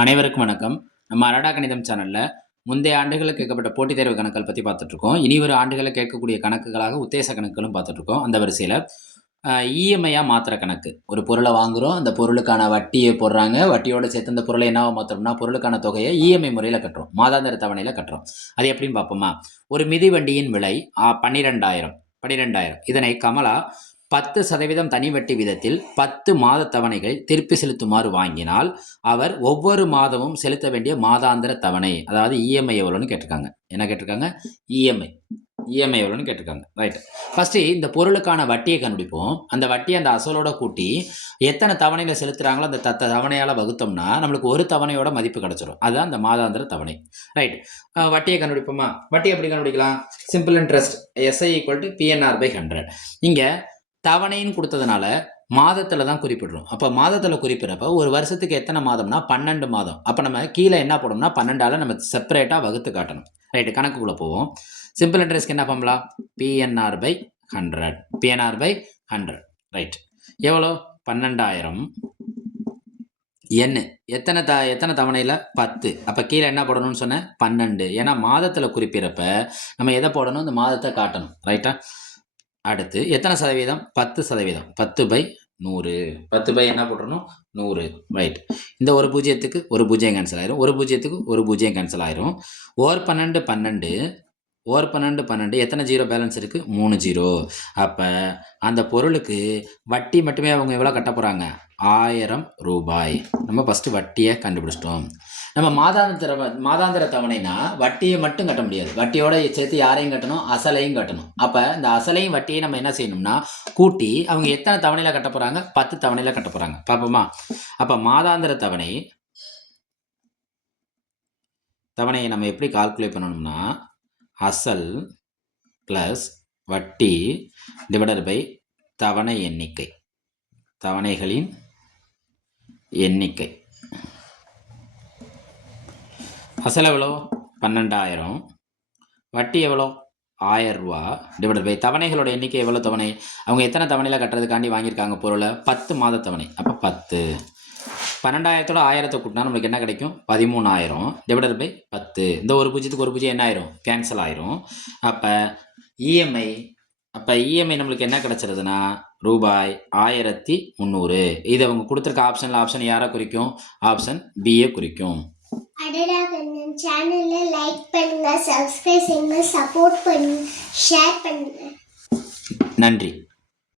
அனைவருக்கும் வணக்கம். நம்ம அரடா கணிதம் சேனல்ல முந்தைய ஆண்டுகளில் கேட்கப்பட்ட போட்டித் தேர்வு கணக்குகள் பற்றி பார்த்துட்டு இருக்கோம். இனி ஒரு ஆண்டுகளில் கேட்கக்கூடிய கணக்குகளாக உத்தேச கணக்குகளும் பார்த்துட்டு இருக்கோம். அந்த வரிசையில் இஎம்ஐயா மாத்திர கணக்கு. ஒரு பொருளை வாங்குறோம், அந்த பொருளுக்கான வட்டியை போடுறாங்க, வட்டியோட சேர்த்து அந்த பொருளை என்னவா மாற்றோம்னா பொருளுக்கான தொகையை இஎம்ஐ முறையில் கட்டுறோம், மாதாந்திர தவணையில் கட்டுறோம். அது எப்படின்னு பார்ப்போமா? ஒரு மிதிவண்டியின் விலை 12,000. இதனை கமலா 10% தனி வட்டி விதத்தில் 10 மாத தவணைகளை திருப்பி செலுத்துமாறு வாங்கினால் அவர் ஒவ்வொரு மாதமும் செலுத்த வேண்டிய மாதாந்திர தவணை, அதாவது இஎம்ஐ எவ்வளோன்னு கேட்டிருக்காங்க. என்ன கேட்டிருக்காங்க? இஎம்ஐ எவ்வளோன்னு கேட்டிருக்காங்க. ரைட். ஃபஸ்ட்டு இந்த பொருளுக்கான வட்டியை கண்டுபிடிப்போம். அந்த வட்டியை அந்த அசலோட கூட்டி எத்தனை தவணையில் செலுத்துகிறாங்களோ அந்த தவணையால் வகுத்தோம்னா நம்மளுக்கு ஒரு தவணையோட மதிப்பு கிடச்சிரும். அதுதான் அந்த மாதாந்திர தவணை. ரைட். வட்டியை கண்டுபிடிப்போமா? வட்டி எப்படி கண்டுபிடிக்கலாம்? Simple interest SI equal to PNR/100. இங்கே தவணைன்னு கொடுத்ததுனால மாதத்தில் தான் குறிப்பிடுறோம். அப்போ மாதத்தில் குறிப்பிட்றப்ப ஒரு வருஷத்துக்கு எத்தனை மாதம்னா 12 மாதம். அப்போ நம்ம கீழே என்ன போடணும்னா 12ஆல் நம்ம செப்பரேட்டாக வகுத்து காட்டணும். ரைட்டு. கணக்குக்குள்ளே போவோம். சிம்பிள் இன்ட்ரெஸ்ட்க்கு என்ன பண்ணலாம்? PNR/100. ரைட். எவ்வளோ? 12,000. எத்தனை தவணையில்? 10. அப்போ கீழே என்ன போடணும்னு சொன்னேன்? 12. ஏன்னா மாதத்தில் குறிப்பிட்றப்ப நம்ம எதை போடணும்? இந்த மாதத்தை காட்டணும். ரைட்டா? அடுத்து எத்தனை சதவீதம்? 10%. 10/100. 10 என்ன போட்டுறணும்? 100. ரைட். இந்த ஒரு பூஜ்ஜியத்துக்கு ஒரு பூஜ்ஜியம் கேன்சல் ஆயிரும், ஒரு பூஜ்ஜியத்துக்கு ஒரு பூஜ்ஜியம் கேன்சல் ஆயிரும். ஓர் 12 எத்தனை ஜீரோ பேலன்ஸ் இருக்குது? 3 ஜீரோ. அப்போ அந்த பொருளுக்கு வட்டி மட்டுமே அவங்க எவ்வளோ கட்ட போகிறாங்க? 1000 ரூபாய். நம்ம ஃபஸ்ட்டு வட்டியை கண்டுபிடிச்சிட்டோம். நம்ம மாதாந்திர தவணைனா வட்டியை மட்டும் கட்ட முடியாது, வட்டியோட சேர்த்து யாரையும் கட்டணும்? அசலையும் கட்டணும். அப்போ இந்த அசலையும் வட்டியை நம்ம என்ன செய்யணும்னா கூட்டி அவங்க எத்தனை தவணையில் கட்ட போகிறாங்க? 10 தவணையில் கட்ட போகிறாங்க. பார்ப்போமா? அப்போ மாதாந்திர தவணையை நம்ம எப்படி கால்குலேட் பண்ணணும்னா அசல் ப்ளஸ் வட்டி டிவைடட் பை தவணை எண்ணிக்கை, தவணைகளின் எண்ணிக்கை. அசல் எவ்வளோ? 12,000. வட்டி எவ்வளோ? 1000 ரூபா டிவைடட் பை தவணைகளோட எண்ணிக்கை எவ்வளோ? தவணை அவங்க எத்தனை தவணையில் கட்டுறதுக்காண்டி வாங்கியிருக்காங்க பொருளை? 10 மாத தவணை. அப்போ 10. 12,000 1000 கூட்டினா நம்மளுக்கு என்ன கிடைக்கும்? 13,000 டிவைடட் பை 10. இந்த ஒரு பூஜ்ஜியத்துக்கு ஒரு பூஜ்ஜியம் என்ன ஆயிரும்? கேன்சல் ஆயிரும். அப்போ இஎம்ஐ நம்மளுக்கு என்ன கிடச்சிருதுன்னா ரூபாய் 1300. இது அவங்க கொடுத்துருக்க ஆப்ஷன் யாரை குறிக்கும்? ஆப்ஷன் பியை குறிக்கும். அடடா கணிதம் சேனலை லைக் பண்ணுங்க, சப்ஸ்கிரைப் பண்ணுங்க, சப்போர்ட் பண்ணுங்க, ஷேர் பண்ணுங்க. நன்றி.